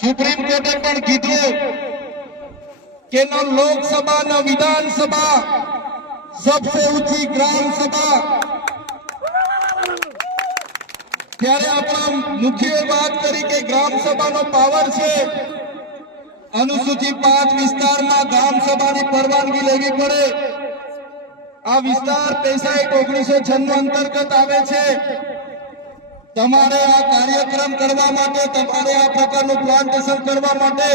Supreme કોર્ટે પણ કીધું કે ન લોકસભા ન વિધાનસભા सबसे ऊंची ग्राम सभा ત્યારે આપણા મુખ્ય વાત કરી કે ગ્રામ સભાનો પાવર છે અનુસૂચિ 5 વિસ્તારમાં ગ્રામ સભાની પરવાનગી લેવી પડે આ વિસ્તાર 1996 અંતર્ગત આવે છે તમારે આ કાર્યક્રમ કરવા માટે તમારે આ પ્રકારનું પ્લાન્ટેશન કરવા માટે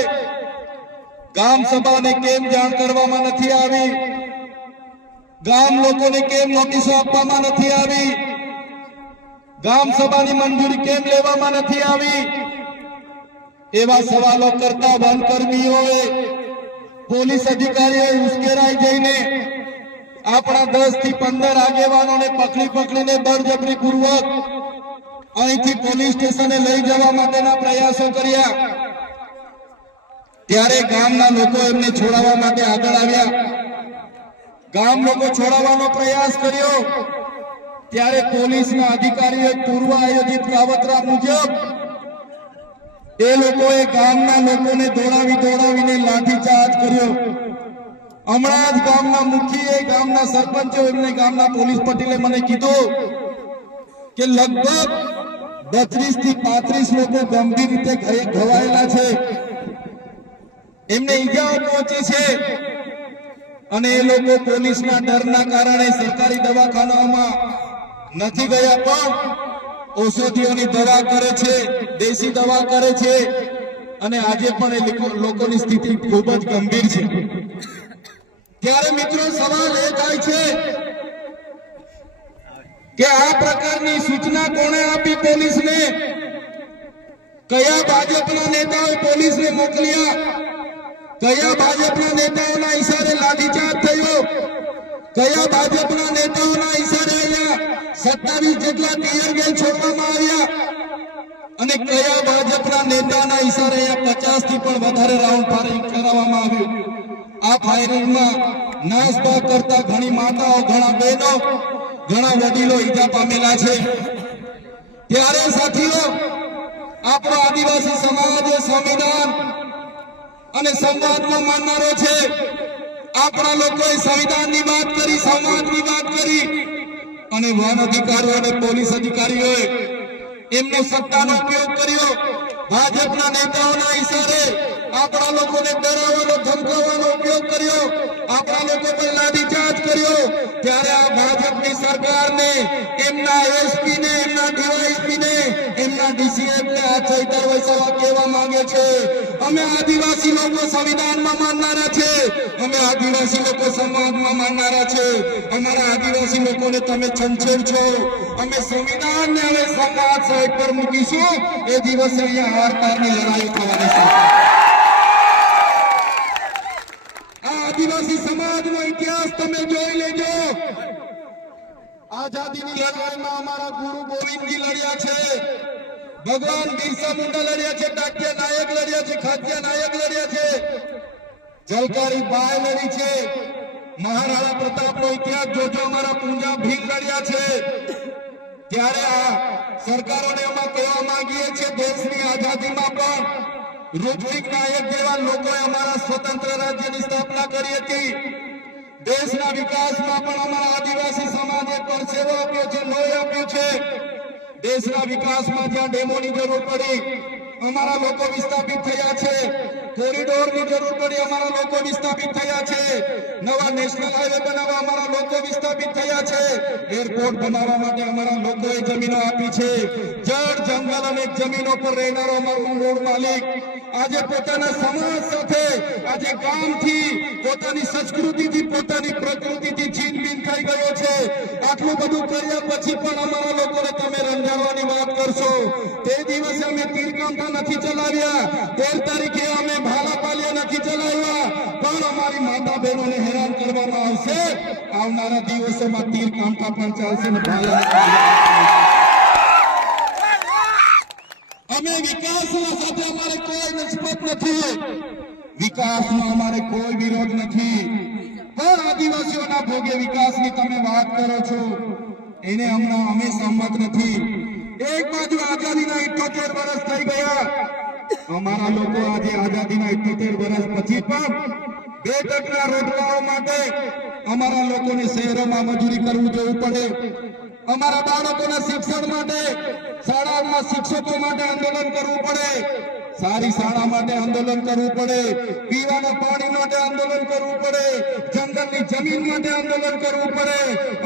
ગ્રામ સભાને કેમ જાણ કરવામાં નથી આવી ગામ લોકોને કેમ નોટિસો આપવામાં નથી આવી ગામ સભાની મંજૂરી કેમ લેવામાં નથી આવી એવા સવાલો કરતા વનકર્મીઓએ પોલીસ અધિકારીઓએ ઉશ્કેરાઈ જઈને આપણા 10 થી 15 આગેવાનોને પકડીને બળજબરીપૂર્વક અહીંથી પોલીસ સ્ટેશને લઈ જવા માટેના પ્રયાસો કર્યા ત્યારે ગામના લોકો એમને છોડાવવા માટે આગળ આવ્યા ગામ લોકો છોડાવવાનો પ્રયાસ કર્યો ત્યારે પોલીસના અધિકારીઓએ પૂર્વ આયોજિત કાવતરા મુજબ એ લોકોએ ગામના લોકોને દોડાવીને લાઠીચાર્જ કર્યો હમણાં જ ગામના મુખીએ ગામના સરપંચો એમને ગામના પોલીસ પટેલે મને કીધું કે લગભગ 32 થી 35 લોકો ગંભીર રીતે ઘવાયેલા છે એમને ઈજાઓ પહોંચી છે અને એ લોકો પોલીસના ડરના કારણે સરકારી દવાખાનામાં નથી ગયા પણ ઔષધિઓની દવા કરે છે દેશી દવા કરે છે અને આજે પણ એ લોકોની સ્થિતિ ખૂબ જ ગંભીર છે ત્યારે મિત્રો સવાલ એ થાય છે કે આ પ્રકારની સૂચના કોણે આપી પોલીસને કયા ભાજપના નેતાઓએ પોલીસને મોકલ્યા કયા ભાજપના નેતાઓના ઈશારે લાઠીચાર્જ થયો કયા ભાજપના નેતાઓના ઈશારે અહીંયા 27 જેટલા ટીયર ગેસ છોડવામાં આવ્યા અને કયા ભાજપના નેતાના ઈશારે અહીંયા 50 થી પણ વધારે રાઉન્ડ ફાયરિંગ કરાવવામાં આવ્યું આ ફાયરિંગમાં નાસભાગ કરતા ઘણી માતાઓ ઘણા બહેનો ઘણા વડીલો ઈજા પામેલા છે ત્યારે સાથીઓ આપણો આદિવાસી સમાજ સંવિધાન અને સંવાદમાં માનનારો છે આપણા લોકોએ સંવિધાનની વાત કરી સમાજની વાત કરી અને વન અધિકારીઓ અને પોલીસ અધિકારીઓએ એમનો સત્તાનો ઉપયોગ કર્યો ભાજપના નેતાઓના ઈશારે આપણા લોકોને ડરાવવાનો ધમકાવવાનો ઉપયોગ કર્યો આપણા લોકો પર લાઠીચાર્જ કર્યો ત્યારે આ ભાજપની સરકારને એમના એસપી ને એમના ડીવાયએસપી ને એમના ડીસીએફ ને આ ચૈતર વૈસાવા કહેવા માંગે છે અમે આદિવાસી લોકો સંવિધાનમાં માનનારા છે અમે આદિવાસી લોકો સમાજમાં માનનારા છે અમારા આદિવાસી લોકોને તમે છંછેડ છો અમે સંવિધાનને હવે સમાજ સાઈડ પર મૂકીશું એ દિવસે અહીંયા હાર પારની લડાઈ થવાની છે આદિવાસી સમાજનો ઇતિહાસ તમે જોઈ લેજો આઝાદીની લડાઈમાં અમારા ગુરુ ગોવિંદજી લડ્યા છે ભગવાન બિરસા મુંડા લડ્યા છે ટાટિયા નાયક લડ્યા છે ખાદ્યા નાયક લડ્યા છે જલકારી બાય લડી છે મહારાણા પ્રતાપનો ઇતિહાસ જોજો અમારા પૂંજા ભીલ લડ્યા છે ત્યારે આ સરકારોને અમે કહેવા માંગીએ છીએ દેશની આઝાદીમાં પણ રૂપસિંહ નાયક જેવા લોકોએ અમારા સ્વતંત્ર રાજ્યની સ્થાપના કરી હતી દેશના વિકાસમાં પણ અમારા આદિવાસી સમાજે પરસેવો આપ્યો છે લોહી આપ્યું છે દેશના વિકાસમાં જ્યાં ડેમોની જરૂર પડી અમારા લોકો વિસ્થાપિત થયા છે કોરિડોરની જરૂર પડી અમારા લોકો વિસ્થાપિત થયા છે નવા નેશનલ હાઈવે બનાવવા અમારા લોકો વિસ્થાપિત થયા છે એરપોર્ટ બનાવવા માટે અમારા લોકોએ જમીનો આપી છે જળ જંગલ અને જમીનો પર રહેનારો અમારો મૂળ માલિક આજે પોતાના સમાજ સાથે આજે ગામથી પોતાની સંસ્કૃતિથી પોતાની પ્રકૃતિથી છીનબીન થઈ ગયો છે આટલું બધું કર્યા પછી પણ અમારા લોકોને તમે રંજાડવાની વાત કરશો તે દિવસે અમે તીરકાંઠા નથી ચલાવ્યા 13 તારીખે અમે ભાલાપાલિયા નથી ચલાવ્યા પણ અમારી માતા બહેનોને હેરાન કરવામાં આવશે આવનારા દિવસોમાં તીરકાંઠા પણ ચાલશે ને ભાલા અમે વિકાસના સાથે અમારે કોઈ નિસ્બત નથી વિકાસનો અમારે કોઈ વિરોધ નથી પણ આદિવાસીઓના ભોગે વિકાસની તમે વાત કરો છો એને હમણાં અમે સંમત નથી એક બાજુ આઝાદીના 78 વર્ષ થઈ ગયા અમારા લોકો આજે આઝાદીના 78 વર્ષ પછી પણ 2% રોટલાઓ માટે અમારા લોકોને શહેરોમાં મજૂરી કરવું જવું પડે, અમારા બાળકોના શિક્ષણ માટે શાળાઓમાં શિક્ષકો માટે આંદોલન કરવું પડે, સારી શાળા માટે આંદોલન કરવું પડે, પીવાના પાણી માટે આંદોલન કરવું પડે, જંગલની જમીન માટે આંદોલન કરવું પડે,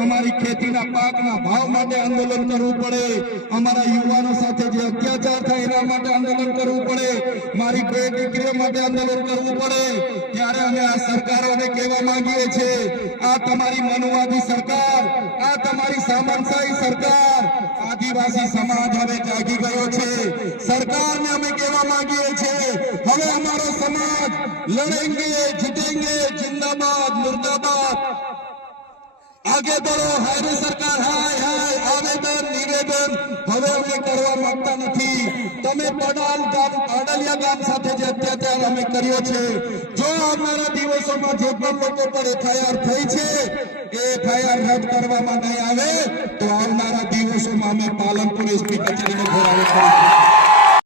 અમારી ખેતીના પાકના ભાવ માટે આંદોલન કરવું પડે, અમારા યુવાનો સાથે જે અત્યાચાર થાય એના માટે આંદોલન કરવું પડે, મારી બે દીકરીઓ માટે આંદોલન કરવું પડે. ત્યારે અમે આ સરકારોને કહેવા માંગીએ છીએ, આ તમારી મનુવાદી સરકાર, આ તમારી સામંતશાહી સરકાર, આદિવાસી સમાજ હવે જાગી ગયો છે. સરકારને અમે કહેવા માંગીએ છીએ, હવે અમારો સમાજ લડેંગે જીતેંગે, જિંદાબાદ મુર્દાબાદ. આગે બઢો, હાય સરકાર, હાય હાય. આવેદન નિવેદન હવે અમે કરવા માંગતા નથી. તમે પાડલિયા ગામ સાથે જે અત્યાચાર અમે કર્યો છે, જો આવનારા દિવસોમાં જે પણ લોકો પર FIR થઈ છે એ FIR રદ કરવામાં નહીં આવે તો આવનારા દિવસોમાં અમે પાલનપુર SP કચેરીનો